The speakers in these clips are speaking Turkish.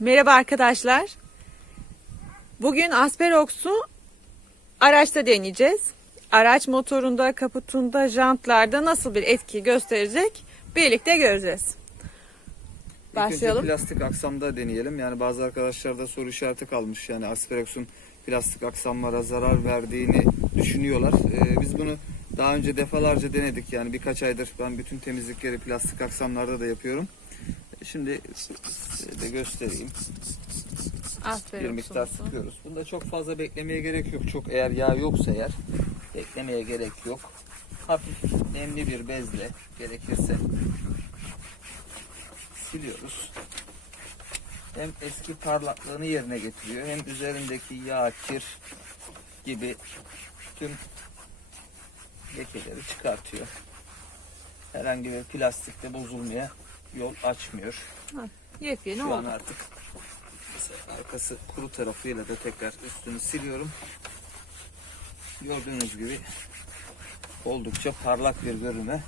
Merhaba arkadaşlar. Bugün Asperox'u araçta deneyeceğiz. Araç motorunda, kaputunda, jantlarda nasıl bir etki gösterecek birlikte göreceğiz. İlk Başlayalım. önce plastik aksamda deneyelim. Yani bazı arkadaşlarda soru işareti kalmış. Yani Asperox'un plastik aksamlara zarar verdiğini düşünüyorlar. Ee, biz bunu daha önce defalarca denedik. Yani birkaç aydır ben bütün temizlikleri plastik aksamlarda da yapıyorum. Şimdi de göstereyim. Bir miktar Asperox'umuzu. sıkıyoruz. Bunda çok fazla beklemeye gerek yok. Çok eğer yağ yoksa eğer beklemeye gerek yok. Hafif nemli bir bezle gerekirse siliyoruz. Hem eski parlaklığını yerine getiriyor hem üzerindeki yağ, kir gibi tüm lekeleri çıkartıyor. Herhangi bir plastikte bozulmaya yol açmıyor. Yepyeni Şu an oldu. artık mesela arkası kuru tarafıyla da tekrar üstünü siliyorum. Gördüğünüz gibi oldukça parlak bir görüne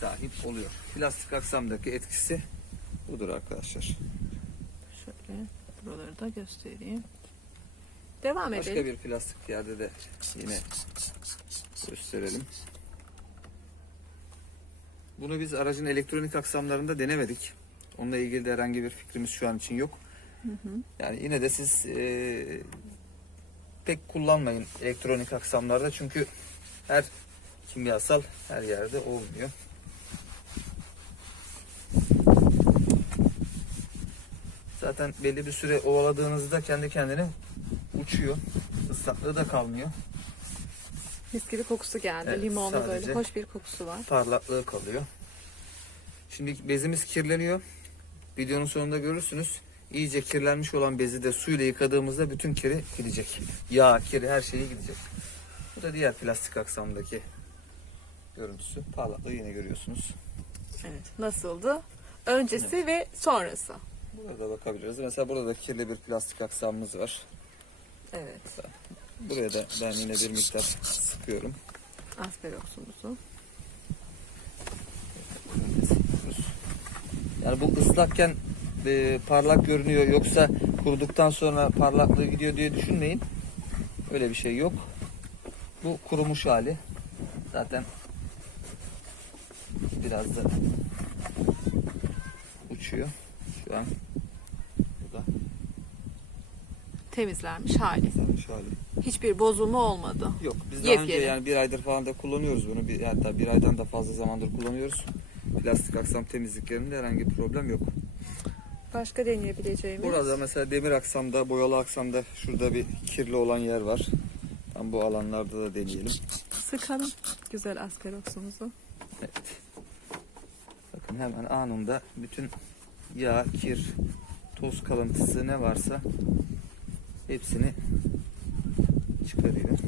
sahip oluyor. Plastik aksamdaki etkisi budur arkadaşlar. Şöyle buraları da göstereyim. Devam Başka edelim. bir plastik yerde de yine gösterelim. Bunu biz aracın elektronik aksamlarında denemedik. Onunla ilgili de herhangi bir fikrimiz şu an için yok. Yani yine de siz e, pek kullanmayın elektronik aksamlarda çünkü her kimyasal her yerde olmuyor. Zaten belli bir süre ovaladığınızda kendi kendine uçuyor. Islaklığı da kalmıyor. Mis gibi kokusu geldi. Evet, Limonlu böyle hoş bir kokusu var. parlaklığı kalıyor. Şimdi bezimiz kirleniyor. Videonun sonunda görürsünüz. İyice kirlenmiş olan bezi de suyla yıkadığımızda bütün kiri gidecek. Yağ, kiri her şeyi gidecek. Bu da diğer plastik aksamdaki görüntüsü. Parlaklığı yine görüyorsunuz. Evet. Nasıldı? Öncesi ve sonrası. Burada bakabiliriz. Mesela burada da kirli bir plastik aksamımız var. Evet. Buraya da ben yine bir miktar sıkıyorum. Asperox'umuzu. Yani bu ıslakken e, parlak görünüyor yoksa kuruduktan sonra parlaklığı gidiyor diye düşünmeyin. Öyle bir şey yok. Bu kurumuş hali. Zaten biraz da uçuyor şu an. Bu da Temizlenmiş hali. güzelmiş hali. Hiçbir bozulma olmadı. Yok biz daha önce Yepyeni. yani bir aydır falan da kullanıyoruz bunu. Bir, hatta bir aydan da fazla zamandır kullanıyoruz. Plastik aksam temizliklerinde herhangi bir problem yok. Başka deneyebileceğimiz. Burada mesela demir aksamda, boyalı aksamda şurada bir kirli olan yer var. Tam bu alanlarda da deneyelim. Sıkalım güzel asperoksumuzu. Evet. Bakın hemen anında bütün yağ, kir, toz kalıntısı ne varsa hepsini çıkarıyor.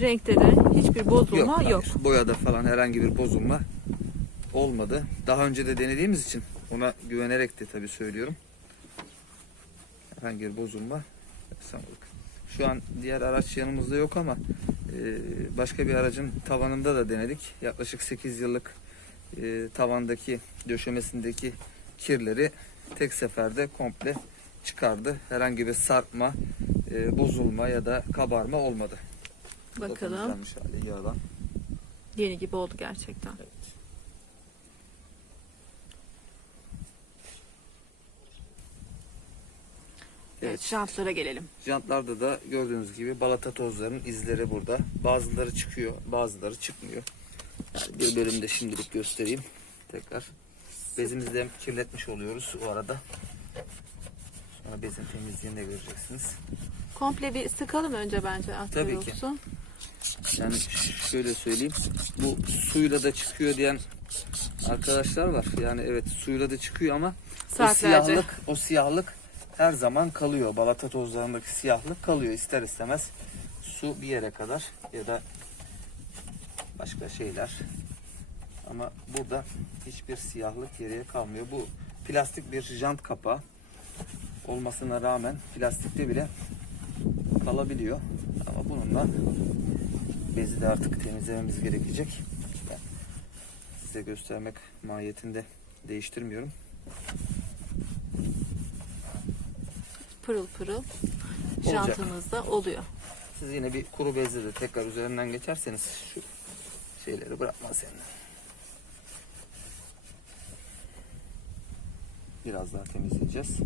Renkte de hiçbir bozulma hayır. yok. Boyada falan herhangi bir bozulma olmadı. Daha önce de denediğimiz için ona güvenerek de tabii söylüyorum. Herhangi bir bozulma yapsamadık. Şu an diğer araç yanımızda yok ama e, başka bir aracın tavanında da denedik. Yaklaşık 8 yıllık e, tavandaki döşemesindeki kirleri tek seferde komple çıkardı. Herhangi bir sarkma, e, bozulma ya da kabarma olmadı. Bakalım. hali yağdan. Yeni gibi oldu gerçekten. Evet. Evet, jantlara gelelim. Jantlarda da gördüğünüz gibi balata tozlarının izleri burada. Bazıları çıkıyor, bazıları çıkmıyor. Yani bir bölümde şimdilik göstereyim. Tekrar. Bezimizi de kirletmiş oluyoruz o arada. Sonra bezin temizliğini de göreceksiniz. Komple bir sıkalım önce bence Tabii ki. asperoksu. Yani şöyle söyleyeyim. Bu suyla da çıkıyor diyen arkadaşlar var. Yani evet suyla da çıkıyor ama o Saatlerce. siyahlık, o siyahlık her zaman kalıyor. Balata tozlarındaki siyahlık kalıyor ister istemez. Su bir yere kadar ya da başka şeyler. Ama burada hiçbir siyahlık geriye kalmıyor. Bu plastik bir jant kapağı olmasına rağmen plastikte bile kalabiliyor. Ama bununla bezi de artık temizlememiz gerekecek. Ben size göstermek mahiyetinde değiştirmiyorum. pırıl pırıl Olacak. jantımızda oluyor. Siz yine bir kuru bezle de tekrar üzerinden geçerseniz şu şeyleri bırakmaz yani. Biraz daha temizleyeceğiz.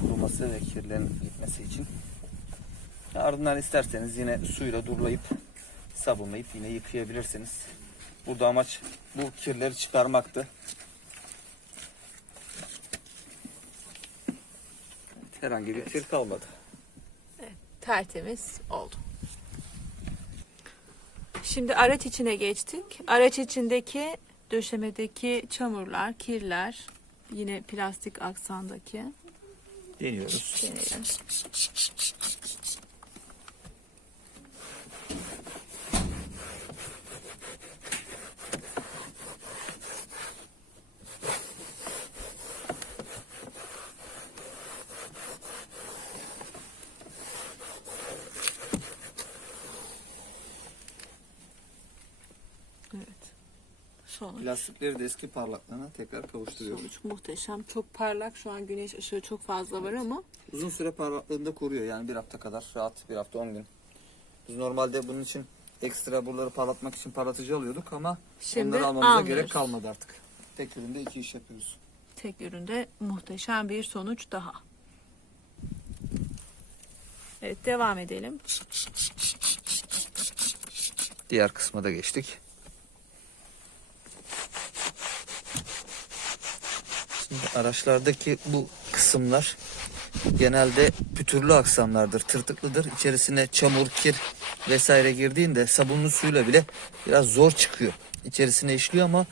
Kuruması ve kirlerin gitmesi için. Ardından isterseniz yine suyla durulayıp sabunlayıp yine yıkayabilirsiniz. Burada amaç bu kirleri çıkarmaktı. Herhangi bir kir kalmadı. tertemiz oldu. Şimdi araç içine geçtik. Araç içindeki döşemedeki çamurlar, kirler, yine plastik aksandaki Deniyoruz. deneyelim. Evet. Sonuç. Plastikleri de eski parlaklığına tekrar kavuşturuyoruz. Sonuç muhteşem. Çok parlak. Şu an güneş ışığı çok fazla var ama Uzun süre parlaklığını da koruyor. Yani bir hafta kadar rahat. Bir hafta 10 gün. Biz normalde bunun için ekstra buraları parlatmak için parlatıcı alıyorduk ama Şimdi onları almamıza almıyoruz. gerek kalmadı artık. Tek üründe iki iş yapıyoruz. tek üründe muhteşem bir sonuç daha. Evet devam edelim. Diğer kısma da geçtik. Şimdi araçlardaki bu kısımlar genelde pütürlü aksamlardır, tırtıklıdır. İçerisine çamur, kir vesaire girdiğinde sabunlu suyla bile biraz zor çıkıyor. İçerisine işliyor ama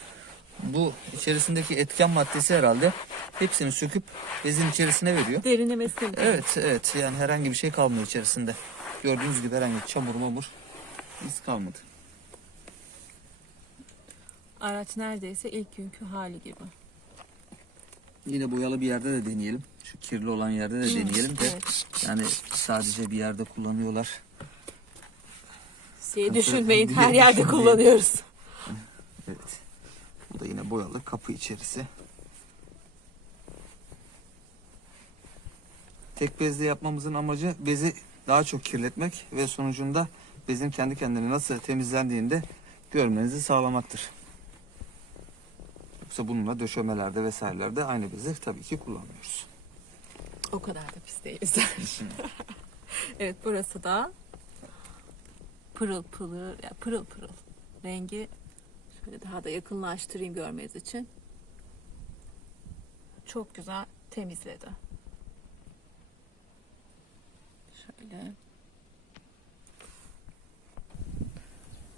bu içerisindeki etken maddesi herhalde hepsini söküp bezin içerisine veriyor. Derinlemesine. Evet evet yani herhangi bir şey kalmıyor içerisinde. Gördüğünüz gibi herhangi bir çamur mamur iz kalmadı. Araç neredeyse ilk günkü hali gibi. Yine boyalı bir yerde de deneyelim. Şu kirli olan yerde de deneyelim de. Evet. Yani sadece bir yerde kullanıyorlar. Sıkıntı düşünmeyin. Her yerde kullanıyoruz. Evet. Bu da yine boyalı kapı içerisi. Tek bezle yapmamızın amacı bezi daha çok kirletmek ve sonucunda bezin kendi kendine nasıl temizlendiğini de görmenizi sağlamaktır. Yoksa bununla döşemelerde vesairelerde aynı bezi tabii ki kullanmıyoruz. O kadar da pis değiliz. evet burası da pırıl pırıl, ya pırıl pırıl. Rengi şöyle daha da yakınlaştırayım görmeniz için. Çok güzel temizledi. Şöyle.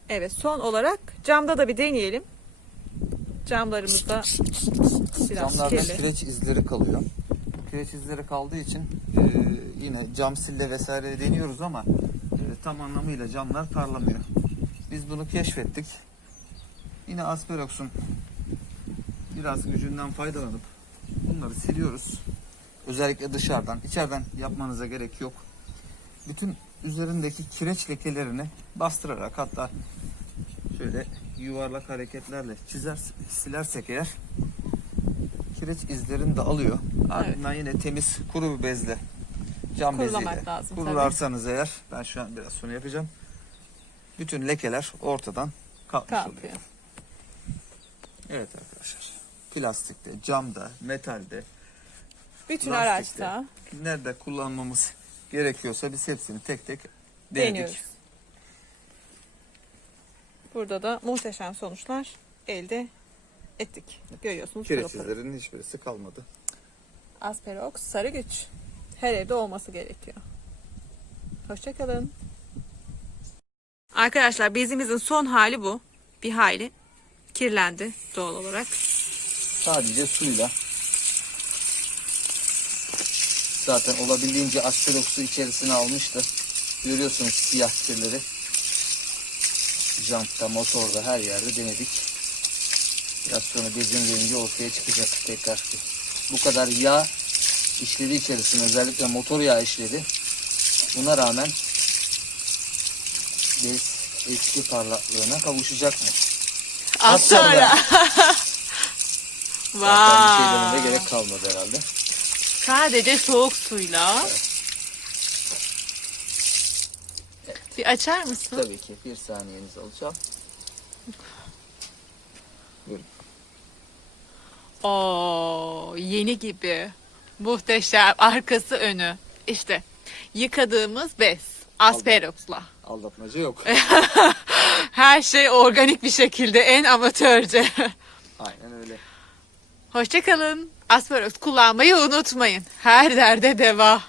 Evet son olarak camda da bir deneyelim. Camlarımızda biraz Camlarda kirli. kireç izleri kalıyor. Kireç izleri kaldığı için e, yine cam sille vesaire deniyoruz ama e, tam anlamıyla camlar parlamıyor. Biz bunu keşfettik. Yine Asperox'un biraz gücünden faydalanıp bunları siliyoruz. Özellikle dışarıdan, içeriden yapmanıza gerek yok. Bütün üzerindeki kireç lekelerini bastırarak hatta şöyle yuvarlak hareketlerle çizer silersek eğer kireç izlerini de alıyor. Ardından yine temiz kuru bir bezle cam Kurulamak beziyle lazım kurularsanız eğer ben şu an biraz sonra yapacağım. Bütün lekeler ortadan kalkmış oluyor. Kalkıyor. Evet arkadaşlar. Plastikte, camda, metalde, Bütün Lastikte. araçta nerede kullanmamız gerekiyorsa biz hepsini tek tek denedik. deniyoruz. Burada da muhteşem sonuçlar elde ettik. Görüyorsunuz. Kireç pırıl pırıl. izlerinin hiçbirisi kalmadı. Asperox sarı güç. Her evde olması gerekiyor. Hoşçakalın. Arkadaşlar bezimizin son hali bu. Bir hayli kirlendi doğal olarak. Sadece suyla zaten olabildiğince asperoksu içerisine almıştı. Görüyorsunuz siyah kirleri. Jantta, motorda her yerde denedik. Biraz sonra bezin rengi ortaya çıkacak tekrar. Bu kadar yağ işledi içerisine özellikle motor yağı işledi. Buna rağmen bez eski parlaklığına kavuşacak mı? Az sonra. Zaten bir şey gerek kalmadı herhalde. Sadece soğuk suyla. Bir açar mısın? Tabii ki bir saniyenizi alacağım. Oo, yeni gibi. Muhteşem. Arkası önü. İşte yıkadığımız bez. Asperox'la. Aldatmaca yok. Her şey organik bir şekilde en amatörce. Aynen öyle. Hoşçakalın. Asperox kullanmayı unutmayın. Her derde deva.